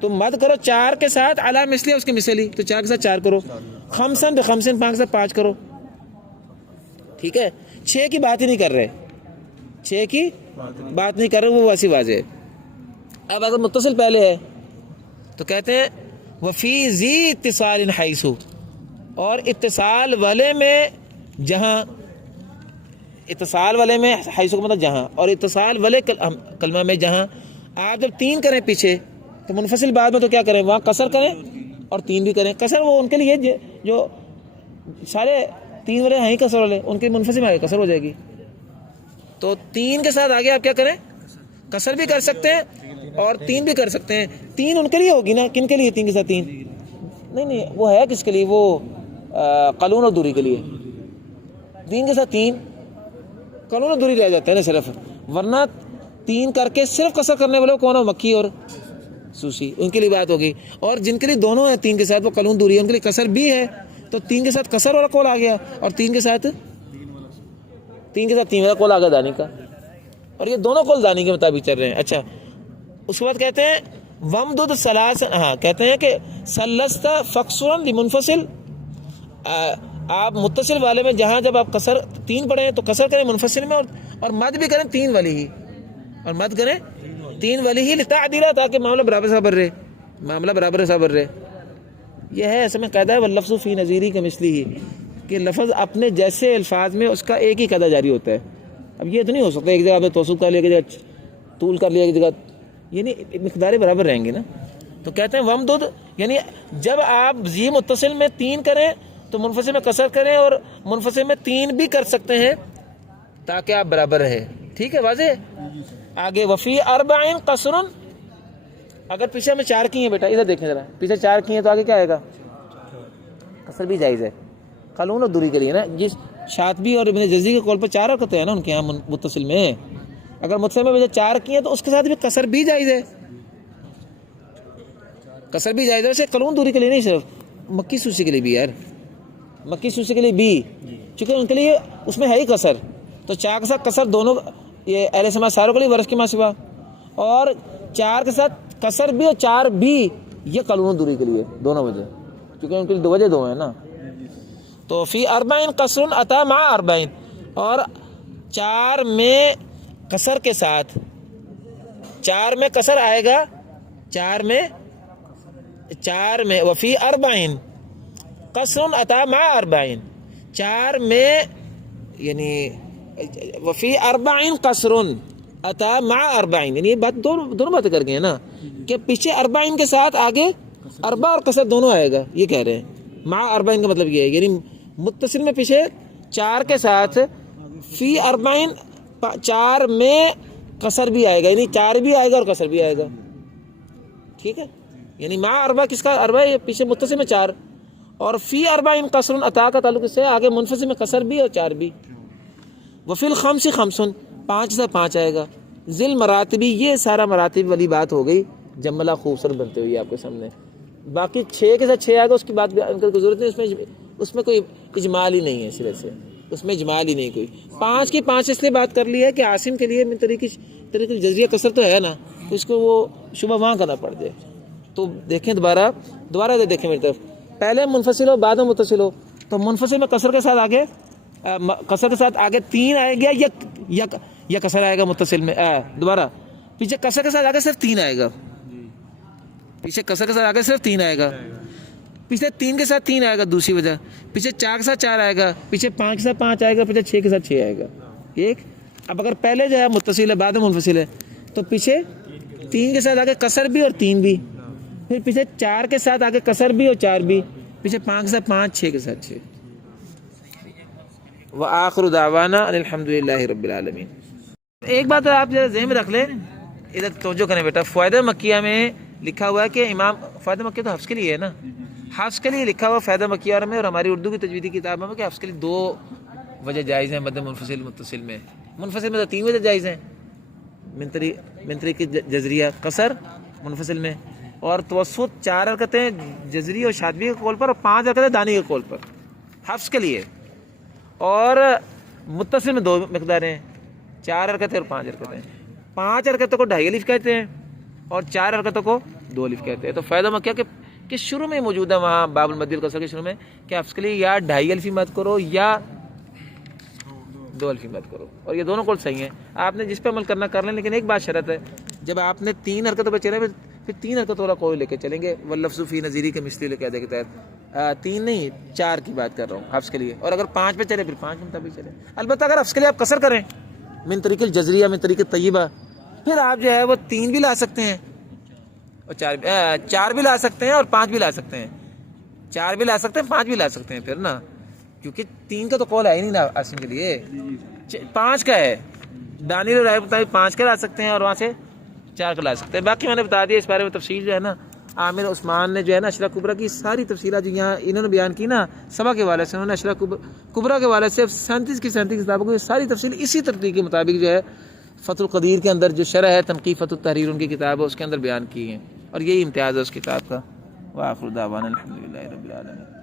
تو مد کرو 4 کے ساتھ علی مثلھا، اس کے مثل ہی، تو 4 کے ساتھ 4 کرو، خمسن بخمسن 5 کے ساتھ 5 کرو، ٹھیک ہے۔ 6 کی بات ہی نہیں کر رہے، 6 کی بات نہیں کر رہے، وہ ویسی واضح ہے، اب اگر متصل پہلے ہے تو کہتے ہیں وفی ذی اتصال حیث، اور اتصال والے میں جہاں، اتصال والے میں حیث کو مطلب جہاں، اور اتصال والے کلمہ میں جہاں آپ جب 3 کریں پیچھے تو منفصل بعد میں تو کیا کریں، وہاں قصر کریں اور 3 بھی کریں. قصر وہ ان کے لیے جو سارے 3 والے ہیں ہی قصر والے، ان کے منفصل میں آگے قصر ہو جائے گی. تو 3 کے ساتھ آگے آپ کیا کریں، قصر بھی کر سکتے ہیں اور 3 بھی کر سکتے ہیں. 3 ان کے لیے ہوگی نا، کن کے لیے 3 کے ساتھ 3؟ نہیں وہ ہے کس کے لیے، وہ قلون اور دوری کے لیے. 3 کے ساتھ 3 قلون اور دوری رہ جاتے ہیں نا صرف، ورنہ 3 کر کے صرف قصر کرنے والے کون ہو، مکی اور سوسی، ان کے لیے بات ہوگی. اور جن کے لیے دونوں ہیں 3 کے ساتھ، وہ قلون دوری ہے، ان کے لیے قصر بھی ہے، تو 3 کے ساتھ قصر والا قول آ گیا اور 3 کے ساتھ 3 والا قول آ گیا دانی کا. اور یہ دونوں قول دانی کے مطابق چل رہے ہیں. اچھا اس کے بعد کہتے ہیں ومدد ثلاث، ہاں کہتے ہیں کہ سلست فقصرا لمنفصل، آپ متصل والے میں جہاں جب آپ قصر 3 پڑھیں تو قصر کریں منفصل میں، اور مد بھی کریں 3 والی ہی، اور مد کریں 3 والی ہی لتعدیلا، تاکہ معاملہ برابر سے برابر رہے، معاملہ برابر سے برابر رہے. یہ ہے ایسے میں قاعدہ ہے واللفظ فی نظیری کمثلہ، کہ لفظ اپنے جیسے الفاظ میں اس کا ایک ہی قاعدہ جاری ہوتا ہے. اب یہ تو نہیں ہو سکتا ایک جگہ پہ توسط کر لیا، ایک جگہ طول کر لیا، ایک جگہ، یعنی مقداریں برابر رہیں گی نا. تو کہتے ہیں ومدد، یعنی جب آپ ذی متصل میں 3 کریں تو منفصل میں قصر کریں، اور منفصل میں 3 بھی کر سکتے ہیں تاکہ آپ برابر رہے. ٹھیک ہے، واضح. آگے وفی اربعین قصر، اگر پیچھے ہمیں 4 کی ہیں بیٹا، ادھر دیکھیں ذرا، پیچھے 4 کی ہیں تو آگے کیا آئے گا، قصر بھی جائز ہے قلون اور دوری کے لیے نا. جس شاطبی اور ابن جزی کے قول پر 4 حرکتیں ہیں نا ان کے یہاں متصل میں، اگر متصل میں 4 کی ہیں تو اس کے ساتھ بھی قصر بھی جائز ہے، قصر بھی جائز ہے. ویسے قلون دوری کے لیے نہیں، صرف مکی سوسی کے لیے بھی یار، مکی سوسی کے لیے بھی، چونکہ ان کے لیے اس میں ہے ہی قصر. تو 4 کے ساتھ قصر دونوں، یہ اہل سماج ساروں کے لیے ورث کے ماں سوا، اور 4 کے ساتھ قصر بھی اور 4 بھی، یہ قلون دوری کے لیے دونوں وجہ، کیونکہ ان کے لیے 2 وجہ 2 ہیں نا. تو فی اربعین قصر اتا مع اربعین، اور 4 میں قصر کے ساتھ، 4 میں قصر آئے گا، 4 میں وفی اربعین قصر اتا مع اربعین، 4 میں یعنی وفی اربعین قصر اتا مع اربعین، یعنی یہ بات دونوں باتیں کر گئے ہیں نا، کہ پیچھے اربعین کے ساتھ آگے اربع اور قصر دونوں آئے گا. یہ کہہ رہے ہیں مع اربعین کا مطلب یہ ہے، یعنی متصل میں پیچھے 4 کے ساتھ فی اربعین 4 میں قصر بھی آئے گا، یعنی 4 بھی آئے گا اور قصر بھی آئے گا. ٹھیک ہے، یعنی مع اربع کس کا، اربع پیچھے متصل میں 4، اور فی اربعین قصر عطا کا تعلق اس سے آگے منفصل میں قصر بھی اور 4 بھی. وفی الخمس خمسن، 5 سے 5 آئے گا. ذل مراتبی، یہ سارا مراتب والی بات ہو گئی، جملہ خوبصورت بنتے ہوئی آپ کے سامنے. باقی 6 کے ساتھ 6 آئے گا، اس کی بات کرنے کی ضرورت نہیں، اس میں کوئی اجمال ہی نہیں ہے سرے سے، اس میں اجمال ہی نہیں کوئی. 5 کی 5 اس لیے بات کر لی ہے کہ عاصم کے لیے من طریق جزریہ قصر تو ہے نا، تو اس کو وہ شبہ وہاں کرنا پڑ جائے. تو دیکھیں دوبارہ دیکھیں میری طرف، پہلے منفصل ہو بعد میں متصل ہو، تو منفصل میں قصر کے ساتھ آگے 3 آئے گا یا قصر آئے گا متصل میں، دوبارہ پیچھے قصر کے ساتھ آگے صرف 3 آئے گا، پیچھے قصر کے ساتھ آگے صرف 3 آئے گا، پیچھے 3 کے ساتھ 3 آئے گا دوسری وجہ، پیچھے 4 کے ساتھ 4 آئے گا، پیچھے 5 کے ساتھ 5 آئے گا، پیچھے 6 کے ساتھ 6 آئے گا. ایک اب اگر پہلے جو ہے متصل ہے بعد میں منفصل ہے، تو پیچھے 3 کے ساتھ آگے قصر بھی اور 3 بھی، پھر پیچھے 4 کے ساتھ آگے قصر بھی اور 4 بھی، پیچھے 5 کے ساتھ 5، 6 کے ساتھ 6. وآخر دعوانا ان الحمد للہ رب العالمین. ایک بات آپ ذہن میں رکھ لیں، ادھر توجہ کریں بیٹا، فوائد مکیہ میں لکھا ہوا ہے کہ امام، فوائد مکیہ تو حفظ کے لیے ہے نا، حفظ کے لیے لکھا ہوا فائدہ مکیہ میں، اور ہماری اردو کی تجویدی کتابوں میں کہ حفظ کے لیے 2 وجہ جائز ہیں، مد منفصل متصل میں. منفصل میں تو 3 وجہ جائز ہیں، من طریق جزریہ قصر منفصل میں، اور توسط 4 حرکتیں جزری اور شاطبی کے قول پر، اور 5 حرکتیں دانی کے قول پر حفظ کے لیے. اور متصل میں 2 مقداریں، 4 حرکتیں اور 5 حرکتیں. 5 حرکتوں کو 2.5 الف کہتے ہیں اور 4 حرکتوں کو 2 الف کہتے ہیں. تو فائدہ مکیہ کہ شروع میں موجود ہے وہاں باب المد القصر کے شروع میں کہ حفظ کے لیے یا 2.5 الفی مت کرو یا 2 الفی مت کرو، اور یہ دونوں قول صحیح ہیں. آپ نے جس پہ عمل کرنا کر لیں، لیکن ایک بات شرط ہے، جب آپ نے 3 حرکتوں پہ چلے پھر 3 حرکتوں والا قول لے کے چلیں گے، واللفظ فی نظیری کے مثلی قاعدے کے تحت 3 نہیں 4 کی بات کر رہا ہوں حفظ کے لیے، اور اگر 5 پہ چلے پھر 5 منٹ بھی چلے۔ البتہ اگر حفظ کے لیے آپ قصر کریں من طریق الجزریہ من طریق طیبہ، پھر آپ جو ہے وہ 3 بھی لا سکتے ہیں اور 4 بھی لا سکتے ہیں اور 5 بھی لا سکتے ہیں، 4 بھی لا سکتے ہیں 5 بھی لا سکتے ہیں پھر نا، کیونکہ 3 کا تو قول ہے ہی نہیں نا عاصم کے لیے، 5 کا ہے، دانیل رائے مطابق 5 کا لا سکتے ہیں اور وہاں سے 4 کا لا سکتے ہیں۔ باقی میں نے بتا دیا اس بارے میں تفصیل جو ہے نا، عامر عثمان نے جو ہے نا اشرح کبریٰ کی ساری تفصیلات جو یہاں انہوں نے بیان کی نا سبا کے حوالے سے، انہوں نے اشرح کبریٰ کے حوالے سے 37 کی 37 کتابوں کو ساری تفصیل اسی ترتیب کے مطابق جو ہے فتح القدیر کے اندر جو شرح ہے تنقیح فتح التحریر ان کی کتاب ہے اس کے اندر بیان کی ہیں، اور یہی امتیاز ہے اس کتاب کا۔ وآخر دعوانا الحمدللہ رب العالمین۔